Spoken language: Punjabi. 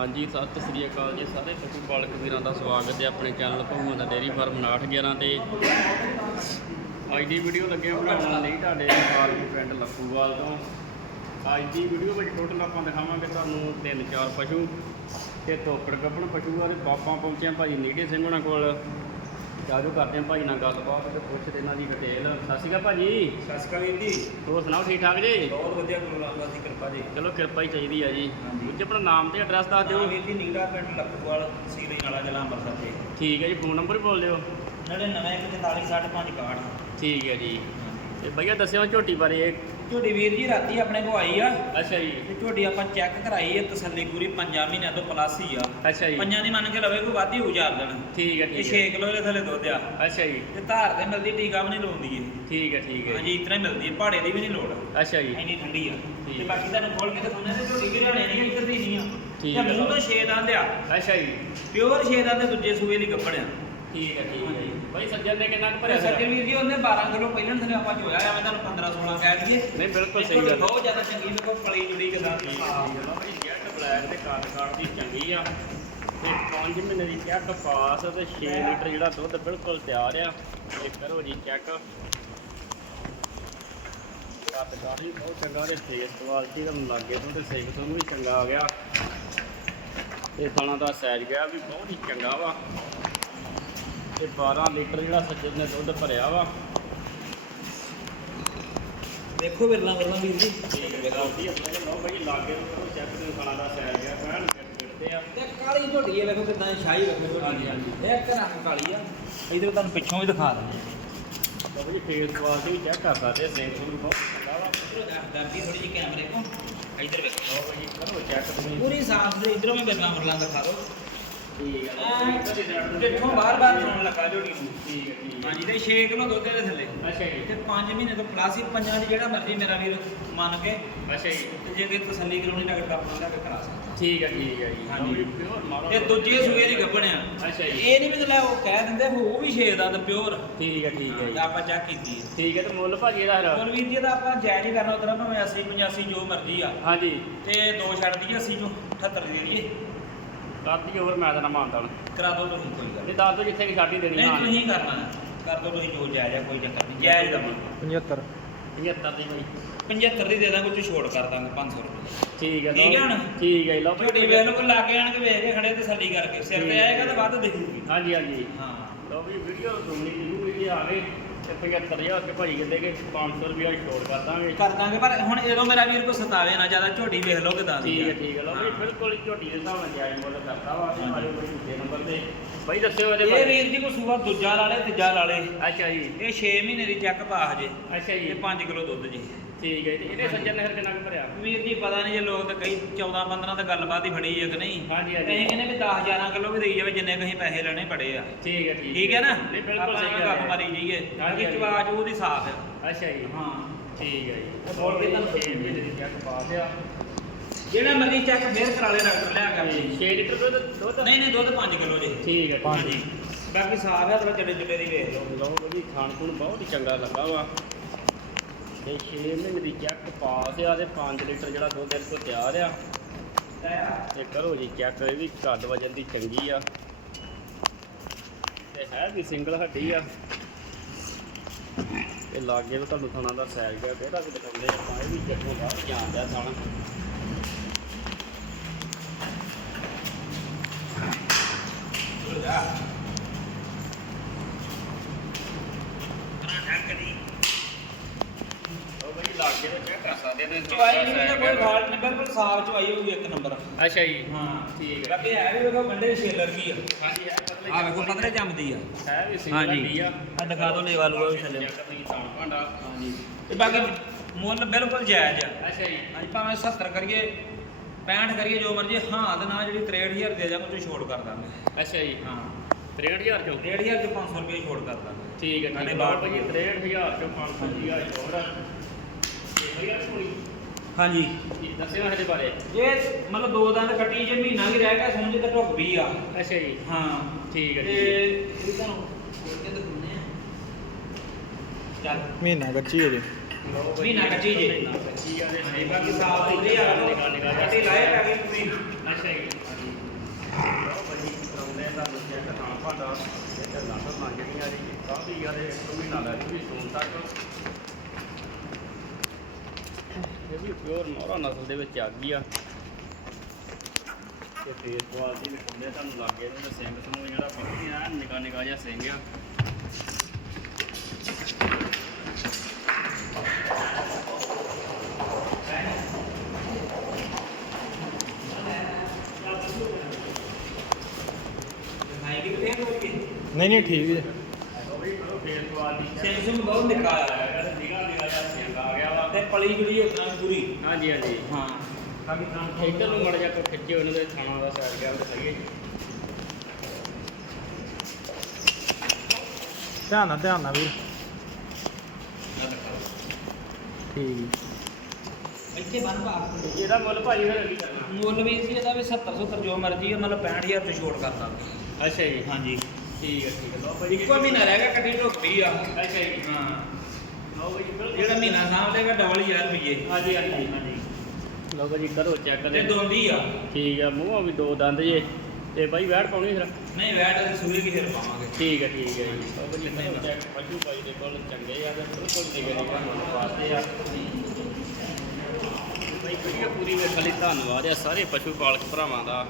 ਹਾਂਜੀ, ਸਤਿ ਸ੍ਰੀ ਅਕਾਲ ਜੀ ਸਾਰੇ। ਪਸ਼ੂ ਪਾਲਕ ਵੀਰਾਂ ਦਾ ਸਵਾਗਤ ਹੈ ਆਪਣੇ ਚੈਨਲ ਭਗਵਾਨ ਦਾ ਡੇਅਰੀ ਫਾਰਮ 911 ਤੇ। ਅੱਜ ਦੀ ਵੀਡੀਓ ਲੱਗੇ ਬਣਾਉਣ ਲਈ ਤੁਹਾਡੇ ਫਾਰਮ ਪਿੰਡ ਲੱਖੂਵਾਲ ਤੋਂ। ਅੱਜ ਦੀ ਵੀਡੀਓ ਵਿੱਚ ਟੋਟਲ ਆਪਾਂ ਦਿਖਾਵਾਂਗੇ ਤੁਹਾਨੂੰ ਤਿੰਨ ਚਾਰ ਪਸ਼ੂ, ਤੇ ਤੋਕੜ ਗੱਭਣ ਪਸ਼ੂ ਆ ਤੇ ਪਾਪਾਂ ਪਹੁੰਚਿਆ ਭਾਈ ਨੀੜੇ ਸਿੰਘ ਉਹਨਾਂ ਕੋਲ। ਜਾਜੂ ਕਰਦੇ ਹਾਂ ਭਾਈ ਨਾਲ ਗੱਲਬਾਤ ਤੇ ਪੁੱਛਦੇ ਇਹਨਾਂ ਦੀ ਡਿਟੇਲ ਸਤਿ ਸ਼੍ਰੀ ਅਕਾਲ ਭਾਜੀ। ਸਤਿ ਸ਼੍ਰੀ ਅਕਾਲ ਵੀਰ ਜੀ। ਹੋਰ ਸੁਣਾਓ ਠੀਕ ਠਾਕ ਜੀ? ਬਹੁਤ ਵਧੀਆ ਗੁਰੂ ਰਾਮਦਾਸ ਦੀ ਕਿਰਪਾ ਜੀ। ਚਲੋ ਕਿਰਪਾ ਹੀ ਚਾਹੀਦੀ ਆ ਜੀ। ਹਾਂਜੀ। ਜੀ ਆਪਣਾ ਨਾਮ ਤੇ ਐਡਰੈਸ ਦੱਸ ਦਿਓ। ਵੀਰ ਜੀ ਨੀੜਾ ਪਿੰਡ ਲੱਖੂਵਾਲ ਸੀਲੇ ਨਾਲਾ ਜ਼ਿਲ੍ਹਾ ਅੰਮ੍ਰਿਤਸਰ ਜੀ। ਠੀਕ ਹੈ ਜੀ ਫੋਨ ਨੰਬਰ ਵੀ ਬੋਲ ਦਿਓ। 99 ਠੀਕ ਹੈ ਜੀ। ਤੇ ਭਈਆ ਦੱਸਿਓ ਝੋਟੀ ਬਾਰੇ। ਝੋਟੀ ਵੀਰ ਜੀ ਰਾਤੀ ਆਪਣੇ ਕੋ ਆਈ ਆ। ਅੱਛਾ ਜੀ। ਤੇ ਝੋਟੀ ਆਪਾਂ ਚੈੱਕ ਕਰਾਈ ਹੈ ਤਸੱਲੀ ਪੂਰੀ 5 ਮਹੀਨਿਆਂ ਤੋਂ ਪਲੱਸ ਹੀ ਆ। ਅੱਛਾ ਜੀ। ਪੰਜਾਂ ਦੀ ਮੰਨ ਕੇ ਲਵੇ ਕੋਈ ਵਾਧੀ ਹੋ ਚਾਰ ਦਿਨ। ਠੀਕ ਹੈ ਠੀਕ 6 ਹੈ ਕਿਲੋ ਦੇ ਥੱਲੇ ਦੁੱਧ ਆ। ਅੱਛਾ ਜੀ। ਤੇ ਧਾਰ ਤੇ ਮਿਲਦੀ ਟੀਕਾ ਵੀ ਨਹੀਂ ਲਾਉਂਦੀ ਇਹ। ਠੀਕ ਹੈ ਠੀਕ ਹੈ ਹਾਂਜੀ ਇਤਨਾ ਹੀ ਮਿਲਦੀ ਹੈ ਪਹਾੜੇ ਦੀ ਵੀ ਨਹੀਂ ਲੋੜ। ਅੱਛਾ ਜੀ। ਇੰਨੀ ਠੰਡੀ ਆ। ਤੇ ਬਾਕੀ ਤੁਹਾਨੂੰ ਖੋਲ ਕੇ ਦਿਖਾਉਂਦੇ ਤੇ ਝੋਟੀ ਵੀ ਹਰਿਆਣੇ ਨਹੀਂ ਇੱਧਰ ਦੀ ਨਹੀਂ ਆ। ਠੀਕ ਹੈ। ਮੂੰਹ ਤੋਂ ਛੇ ਦੰਦ ਆ। ਅੱਛਾ ਜੀ। ਪਿਓਰ ਛੇ ਦੰਦ ਤੇ ਦੂਜੇ ਸੂਏ ਦੀ ਗੱਪੜਿਆ ਠੀਕ ਹੈ ਠੀਕ ਹੈ ਜੀ। ਸੱਜਣ ਨੇ ਕਿੰਨਾ ਕੁ ਭਰਿਆ ਸੀਗਾ? ਵੀਰ ਜੀ ਉਹਨੇ 12 ਕਿਲੋ ਪਹਿਲਾਂ ਥਲੇ ਆਪਾਂ ਚੋਇਆ ਆ ਮੈਂ ਤੁਹਾਨੂੰ 15 16 ਕਹਿ ਦਈਏ। ਨਹੀਂ ਬਿਲਕੁਲ ਸਹੀ ਗੱਲ ਹੈ। ਬਹੁਤ ਜ਼ਿਆਦਾ ਚੰਗੀ ਮੇਰੇ ਕੋਲ ਪਲੀ ਜੁੜੀ ਕਿਦਾਂ ਦੀ ਠੀਕ ਹੈ ਠੀਕ ਹੈ। ਲਓ ਭਾਈ ਜੈਟ ਬਲੈਕ ਤੇ ਕਾਰਡ ਕਾਰਡ ਦੀ ਚੰਗੀ ਆ। ਤੇ 5 ਮਹੀਨੇ ਦੀ ਚੈੱਕ ਪਾਸ ਤੇ 6 ਲੀਟਰ ਜਿਹੜਾ ਦੁੱਧ ਬਿਲਕੁਲ ਤਿਆਰ ਆ। ਇਹ ਕਰੋ ਜੀ ਚੈੱਕ। ਕੱਦ ਕਾਠ ਵੀ ਬਹੁਤ ਚੰਗਾ ਤੇ ਫੇਸ ਕੁਆਲਿਟੀ ਦਾ ਲੱਗੇ ਤੋਂ ਤੇ ਸੇਕ ਤੋਂ ਵੀ ਚੰਗਾ ਆ ਗਿਆ। ਤੇ ਥਾਣਾ ਦਾ ਸਾਈਜ਼ ਗਿਆ ਵੀ ਬਹੁਤ ਹੀ ਚੰਗਾ ਵਾ। ਤੇ 12 ਲੀਟਰ ਜਿਹੜਾ ਸੱਜਣ ਨੇ ਦੁੱਧ ਭਰਿਆ ਵਾ। ਦੇਖੋ ਵਿਰਲਾ ਵਿਰਲਾ ਵੀਰ ਜੀ। ਗਲਤੀ ਆਪਣੇ ਲਓ ਭਾਈ ਲਾਗੇ ਤੋਂ ਚੈੱਕ ਤੇ ਥਾਣਾ ਦਾ ਸਾਈਜ਼ ਗਿਆ ਪੈਣ ਫਿਰਦੇ ਆ। ਤੇ ਕਾਲੀ ਝੋਟੀ ਹੈ ਵੇਖੋ ਕਿਦਾਂ ਸ਼ਾਹੀ ਵੇਖੋ ਹਾਂਜੀ, ਹਾਂਜੀ। ਇਹ ਇੱਕ ਰੰਗ ਕਾਲੀ ਆ। ਇਧਰ ਤੁਹਾਨੂੰ ਪਿੱਛੋਂ ਵੀ ਦਿਖਾ ਦਿੰਦੇ ਲਓ ਭਾਈ ਫੇਸ ਕੁਆਲਿਟੀ ਵੀ ਚੈੱਕ ਕਰ ਸਕਦੇ ਆ ਸੇਕ ਤੋਂ ਵੀ ਬਹੁਤ ਚੰਗਾ ਵਾ। ਆ ਡਰਦੀ ਥੋੜੀ ਜਿਹੀ ਕੈਮਰੇ ਕੋ ਇਧਰ ਵੇਖੋ। ਲਓ ਭਾਈ ਕਰੋ ਚੈੱਕ ਪੂਰੀ ਸਾਫ਼ ਦੇ ਇਧਰੋਂ ਵੀ ਵਿਰਲਾ ਵਿਰਲਾ ਦਿਖਾ ਦਿਓ। ਠੀਕ ਹੈ ਲਓ ਭਾਈ, ਕਦੇ ਸਾਈਡ ਤੋਂ ਦੇਖੋ ਬਾਰ ਬਾਰ ਖਾਣ ਲੱਗਾ ਝੋਟੀ ਨੂੰ। ਠੀਕ ਹੈ ਠੀਕ ਹੈ। ਹਾਂਜੀ ਤੇ 6 ਕਿਲੋ ਦੁੱਧ ਦੇ ਥੱਲੇ। ਅੱਛਾ ਜੀ। ਤੇ 5 ਮਹੀਨੇ ਤੋਂ ਪਲੱਸ ਹੀ ਪੰਜਾਂ ਚ ਜਿਹੜਾ ਮਰਜ਼ੀ ਮੇਰਾ ਵੀਰ ਮੰਨ ਕੇ ਅੱਛਾ ਜੀ। ਤੇ ਜੇ ਕੋਈ ਤਸੱਲੀ ਕਰਾਉਣੀ ਤਾਂ ਗੱਡਾ ਆਪਣਾ ਲੈ ਕੇ ਕਰਾ ਸਕਦਾ। ਠੀਕ ਹੈ ਠੀਕ ਹੈ ਜੀ। ਹਾਂਜੀ। ਲਓ ਵੀ pure ਮਾਰੋ। ਇਹ ਦੂਜੇ ਸੂਏ ਦੀ ਗੱਭਣਿਆ। ਅੱਛਾ ਜੀ। ਇਹ ਨਹੀਂ ਮਤਲਬ ਉਹ ਕਹਿ ਦਿੰਦੇ ਹੋ ਵੀ ਛੇ ਦਾ ਤਾਂ ਪਿਓਰ। ਠੀਕ ਹੈ ਠੀਕ ਹੈ ਜੀ। ਆਪਾਂ ਚੈੱਕ ਕੀਤੀ ਠੀਕ ਹੈ ਤੇ ਮੁੱਲ ਭਾਜੀ ਇਹਦਾ ਹੁਣ ਵੀਰ ਜੀ ਦਾ ਆਪਾਂ ਜਾਇਜ਼ ਹੀ ਕਰਨਾ ਉਤਰਾ ਭਾਵੇਂ 80 85 ਜੋ ਮਰਜ਼ੀ ਆ। ਹਾਂਜੀ। ਤੇ ਦੋ ਛੱਡ ਦਈਏ 80 ਚੋਂ 78 ਦੇ ਦਈਏ। ਕਰਦੀ ਹੋਰ ਮੈਂ ਤਾਂ ਨਾ ਮਾਨਤਾ ਕਰਾ ਦੋ ਤੁਸੀਂ ਕੋਈ ਗੱਲ ਦੱਸ ਦੋ ਜਿੱਥੇ ਕਿ ਛਾਟੀ ਦੇਣੀ ਨਹੀਂ ਹਾਂ ਤੁਸੀਂ ਕਰਨਾ। ਕਰ ਦੋ ਤੁਸੀਂ ਜੋ ਜਾਇਜ਼ ਆ ਕੋਈ ਚੱਕਰ ਨਹੀਂ। ਜਾਇਜ਼ ਦਵਾਂ 75 75 ਦੀ ਭਾਈ 75 ਦੀ ਦੇ ਦਾਂਗੇ ਕੁਝ ਛੋੜ ਕਰ ਦਾਂਗੇ 500 ਰੁਪਏ। ਠੀਕ ਹੈ ਠੀਕ ਹੈ ਲਓ ਨਾ? ਠੀਕ ਹੈ ਜੀ, ਲਓ ਵੇਖ ਲਓ ਕੋਈ ਲਾ ਕੇ ਆਣ ਕੇ ਵੇਖ ਕੇ ਖੜੇ ਤਸੱਲੀ ਕਰਕੇ। ਸਿਰ ਤੇ ਆਏਗਾ ਤਾਂ ਵੱਧ ਦਿਖੂਗੀ। ਹਾਂਜੀ ਹਾਂਜੀ। ਹਾਂ। ਲਓ ਵੀ ਵੀਡੀਓ ਸੁਣਨੀ ਜ਼ਰੂਰ ਆਵੇ। ਤੇ 75000 ਤੇ ਭਾਈ ਕਹਿੰਦੇ ਕਿ 500 ਰੁਪਇਆ ਛੋੜ ਕਰ ਦਾਂਗੇ। ਕਰ ਦਾਂਗੇ ਪਰ ਹੁਣ ਜਦੋਂ ਮੇਰਾ ਵੀਰ ਕੋ ਸਤਾਵੇ ਨਾ ਜ਼ਿਆਦਾ ਝੋਟੀ ਵੇਖ ਲਓ ਕਿਦਾਂ ਦੀ ਠੀਕ ਹੈ ਆ। ਠੀਕ ਹੈ। ਲਓ ਵੀ ਹਾਂ। ਬਿਲਕੁਲ ਝੋਟੀ ਦੇ ਹਿਸਾਬ ਨਾਲ ਜਾਇਜ਼ ਮੁੱਲ ਕਰਦਾ ਵਾ ਤੇ ਮਾਰੇ ਕੋਈ ਦੂਜੇ ਨੰਬਰ ਤੇ। ਭਾਈ ਦੱਸਿਓ ਇਹਦੇ ਇਹ ਵੀਰ ਜੀ ਕੋ ਸੂਆ ਦੂਜਾ ਲਾ ਲੇ ਤੀਜਾ ਲਾ ਲੇ। ਅੱਛਾ ਜੀ। ਇਹ 6 ਮਹੀਨੇ ਦੀ ਚੈੱਕ ਪਾ ਹਜੇ। ਅੱਛਾ ਜੀ। ਇਹ 5 ਕਿਲੋ ਦੁੱਧ ਜੀ। ਠੀਕ ਹੈ ਜੀ ਇਹਦੇ ਸੱਜਣ ਨੇ ਫਿਰ ਕਿੰਨਾ ਕੁ ਭਰਿਆ। ਵੀਰ ਜੀ ਪਤਾ ਨਹੀਂ ਜੇ ਲੋਕ ਤਾਂ ਕਈ 14 15 ਤਾਂ ਗੱਲਬਾਤ ਹੀ ਫੜੀ ਹੈ ਕਿ ਨਹੀਂ? ਹਾਂਜੀ ਹਾਂਜੀ। ਕਹਿੰਦੇ ਵੀ 10 11 ਕਿਲੋ ਵੀ ਦੇਈ ਜਾਵੇ ਜਿੰਨੇ ਕਹੀਂ ਪੈਸੇ ਲੈਣੇ ਬੜੇ ਆ। ਠੀਕ ਹੈ ਠੀਕ ਠੀਕ ਹੈ ਨਾ? ਨਹੀਂ ਬਿਲਕੁਲ ਆਪਾਂ ਸਹੀ ਗੱਲ ਗੱਪ ਹੈ। ਮਾਰੀ ਜਾਈਏ। ਹਾਂਜੀ, ਬਾਕੀ ਹਾਂਜੀ। ਸਾਫ਼ ਹੈ ਅੱਛਾ ਜੀ। ਹਾਂ। ਠੀਕ ਹੈ ਜੀ। ਬੋਲ ਕੇ ਤੁਹਾਨੂੰ ਛੇ ਮਹੀਨੇ ਦੀ ਚੈੱਕ ਪਾ ਦਿਆ। ਜਿਹੜਾ ਮਰਜ਼ੀ ਚੈੱਕ ਫੇਰ ਕਰਾ ਲੈ ਡਾਕਟਰ ਲਿਆ ਕੇ ਆਪਣੀ। 6 ਲੀਟਰ ਦੁੱਧ ਦੁੱਧ? ਨਹੀਂ ਨਹੀਂ ਦੁੱਧ 5 ਕਿਲੋ ਜੀ। ਠੀਕ ਹੈ ਬਾਕੀ ਸਾਫ਼ ਹੈ ਥੋੜਾ ਚੱਲੇ ਚੁੱਲੇ ਦੀ ਵੇਖ ਲਓ। ਲਓ ਉਹਦੀ ਖਾਣ ਖੂਣ ਬਹੁਤ ਹੀ ਚੰਗਾ ਲੱਗਾ ਵਾ। ਤੇ 6 ਮਹੀਨੇ ਦੀ ਚੈੱਕ ਪਾਸ ਆ ਤੇ 5 ਲੀਟਰ ਜਿਹੜਾ ਦੁੱਧ ਇਹਦੇ ਕੋਲ ਤਿਆਰ ਆ। ਤੇ ਕਰੋ ਜੀ ਚੈੱਕ ਇਹ ਵੀ ਘੱਟ ਵਜਨ ਦੀ ਚੰਗੀ ਆ। ਤੇ ਹੈ ਵੀ ਸਿੰਗਲ ਹੱਡੀ ਆ। ਤੇ ਲਾਗੇ ਵੀ ਤੁਹਾਨੂੰ ਥਾਣਾ ਦਾ ਸਾਈਜ਼ ਗਿਆ ਕਿਹੜਾ ਵੀ ਦਿਖਾਉਂਦੇ ਆਪਾਂ ਇਹ ਵੀ ਜੱਟੋਂ ਬਾਹਰ ਜਾਂਦਾ ਥਾਣਾ। ਉਹ ਬਈ ਲਾਗੇ ਤੇ ਸਕਦੇ ਨੇ ਚਵਾਈ ਨਹੀਂ ਤਾਂ ਕੋਈ ਫਾਲਟ ਨਹੀਂ ਬਿਲਕੁਲ ਸਾਫ਼ ਚਵਾਈ ਹੋਊਗੀ ਇੱਕ ਨੰਬਰ ਅੱਛਾ ਜੀ। ਹਾਂ ਠੀਕ ਹੈ। ਬਾਕੀ ਹੈ ਵੀ ਵੇਖੋ ਬੰਦੇ ਛੇਲਰ ਕੀ ਆ। ਹਾਂਜੀ ਹੈ ਪਤਲੇ ਆ ਵੇਖੋ ਪਤਲੇ ਜੰਮਦੀ ਆ। ਹੈ ਵੀ ਸਿੰਗਲ ਹੱਡੀ ਆ। ਆ ਦਿਖਾ ਦੋ ਲੇਵਾ ਲੂਆ ਵੀ ਥੱਲੇ ਭਾਂਡਾ। ਹਾਂਜੀ। ਤੇ ਬਾਕੀ ਮੁੱਲ ਬਿਲਕੁਲ ਜਾਇਜ਼ ਆ। ਅੱਛਾ ਜੀ। ਹਾਂਜੀ ਭਾਵੇਂ 70 ਕਰੀਏ 65 ਕਰੀਏ ਜੋ ਮਰਜ਼ੀ ਹਾਂ ਤੇ ਨਾ ਜਿਹੜੀ 63000 ਦੇ ਜਾ ਕੁਝ ਛੋੜ ਕਰ ਦਾਂਗੇ। ਅੱਛਾ ਜੀ। ਹਾਂ। 63000 ਚੋਂ? 63000 ਚ 500 ਰੁਪਏ ਛੋੜ ਕਰ ਦਾਂਗੇ। ਠੀਕ ਹੈ ਸਾਡੇ ਠੀਕ ਬਾਹਰ ਬਾਹਰ ਭਾਜੀ 63000 ਚੋਂ 500 ਰੁਪਿਆ ਛੋੜ ਕਲੀਅਰ ਹੋਣੀ ਹਾਂਜੀ। ਜੀ ਦੱਸਿਓ ਇਹਦੇ ਬਾਰੇ। ਜੇ ਮਤਲਬ ਦੋ ਦੰਦ ਕੱਟੀ ਜੇ ਮਹੀਨਾ ਵੀ ਰਹਿ ਗਿਆ ਸਮਝ ਤਾਂ ਢੁੱਕ ਵੀ ਆ। ਅੱਛਾ ਜੀ। ਹਾਂ। ਠੀਕ ਹੈ ਤੇ ਜੀ ਇਹ ਤੁਹਾਨੂੰ ਖੋਲ ਕੇ ਦਿਖਾਉਂਦੇ ਆ? ਚੱਲ। ਮਹੀਨਾ ਕੱਚੀ ਹੋ ਜੇ। ਮਹੀਨਾ ਕੱਚੀ ਜੇ। ਕੱਚੀ ਆ ਦੇ ਨਹੀਂ ਬਾਕੀ ਸਾਫ਼ ਹੁੰਦੇ ਆ। ਨਿਕਾਲ ਨਿਕਾਲ ਕੱਟੀ ਲਾਏ ਪੈ ਗਈ ਤੁਸੀਂ। ਅੱਛਾ ਜੀ। ਸਾਡਾ ਇਹ ਲਾਟਰ ਮੰਗਣੀ ਆ ਜੀ। ਕਾਫੀ ਯਾਰ ਇੱਕ ਮਹੀਨਾ ਲੱਗ ਵੀ ਸੋਨ ਤੱਕ। ਪਿਓਰ ਮੋਹਰਾ ਨਸਲ ਦੇ ਵਿੱਚ ਆ ਗਈ ਆ। ਤੇ ਫੇਸ ਕੁਆਲਿਟੀ ਵਿਖਾਉਂਦੇ ਤੁਹਾਨੂੰ ਲੱਗੇ ਇਹਦੇ ਸਿੰਘ ਸਮੂਹ ਜਿਹੜਾ ਪੱਕੀ ਆ ਨਿਕਾ ਨਿਕਾ ਜਿਹਾ ਸਿੰਘ ਆ। ਵੀ ਨਹੀਂ ਨਹੀਂ ਠੀਕ ਹੈ ਵੀ ਫੇਸ ਕੁਆਲਿਟੀ ਬਹੁਤ ਨਿਕਾ ਆ ਨਿਕਾ ਨਿਕਾ ਜਿਹਾ ਸਿੰਘ ਆ ਗਿਆ ਵਾ ਤੇ ਪਲੀ ਜਿਹੜੀ ਉਤਨਾ ਪੂਰੀ। ਹਾਂਜੀ ਹਾਂਜੀ। ਹਾਂ। ਬਾਕੀ ਤਾਂ ਇੱਧਰ ਨੂੰ ਮੜ ਜਾ ਕੇ ਖਿੱਚਿਓ ਇਹਨਾਂ ਦੇ ਥਾਣਾ ਦਾ ਸਾਈਡ ਗਿਆ ਤੇ ਸਹੀ ਧਿਆਨ ਨਾਲ ਧਿਆਨ ਨਾਲ ਵੀਰ। ਠੀਕ। ਇੱਥੇ ਬੰਨ ਪਾ ਇਹਦਾ ਮੁੱਲ ਭਾਜੀ ਫਿਰ ਕੀ ਕਰਨਾ? ਮੁੱਲ ਵੀ ਸੀ ਇਹਦਾ ਵੀ 70 70 ਜੋ ਮਰਜ਼ੀ ਹੈ ਮਤਲਬ 65000 ਤੇ ਛੋਟ ਕਰਦਾ ਅੱਛਾ ਜੀ ਹਾਂਜੀ। ਠੀਕ ਹੈ ਠੀਕ ਹੈ। ਲਓ ਭਾਜੀ ਇੱਕੋ ਮਹੀਨਾ ਰਹਿ ਗਿਆ ਕੱਟੀ ਢੋਕਦੀ ਆ। ਅੱਛਾ ਜੀ ਹਾਂ। ਲਓ ਭਾਜੀ ਬਿਲਕੁਲ ਜਿਹੜਾ ਮਹੀਨਾ ਸਾਂਭ ਲੇਗਾ ਡਬਲ ਹੀ ਆ ਰੁਪਈਏ। ਹਾਂਜੀ ਹਾਂਜੀ ਹਾਂਜੀ। ਲਓ ਭਾਜੀ ਕਰੋ ਚੈੱਕ ਤੇ ਦੇ ਦੋਂਦੀ ਆ। ਠੀਕ ਆ ਮੂੰਹਾਂ ਵੀ ਦੋ ਦੰਦ ਜੇ। ਤੇ ਭਾਈ ਵੈੜ ਪਾਉਣੀ ਫਿਰ? ਨਹੀਂ ਵੈਟ ਦੇ ਸੂਏ ਕੀ ਫਿਰ ਪਾਵਾਂਗੇ। ਠੀਕ ਹੈ ਠੀਕ ਹੈ ਜੀ। ਲਓ ਭਾਜੀ ਕਰੋ ਚੈੱਕ ਪਸ਼ੂ ਭਾਈ ਦੇ ਕੋਲ ਚੰਗੇ ਆ ਤੇ ਬਿਲਕੁਲ ਨਿਗੇ ਨਿਗੇ ਮੁੱਲ ਵਾਸਤੇ ਆ। ਭਾਈ ਵੀਡੀਓ ਪੂਰੀ ਵੇਖਣ ਲਈ ਧੰਨਵਾਦ ਆ ਸਾਰੇ ਪਸ਼ੂ ਪਾਲਕ ਭਰਾਵਾਂ ਦਾ।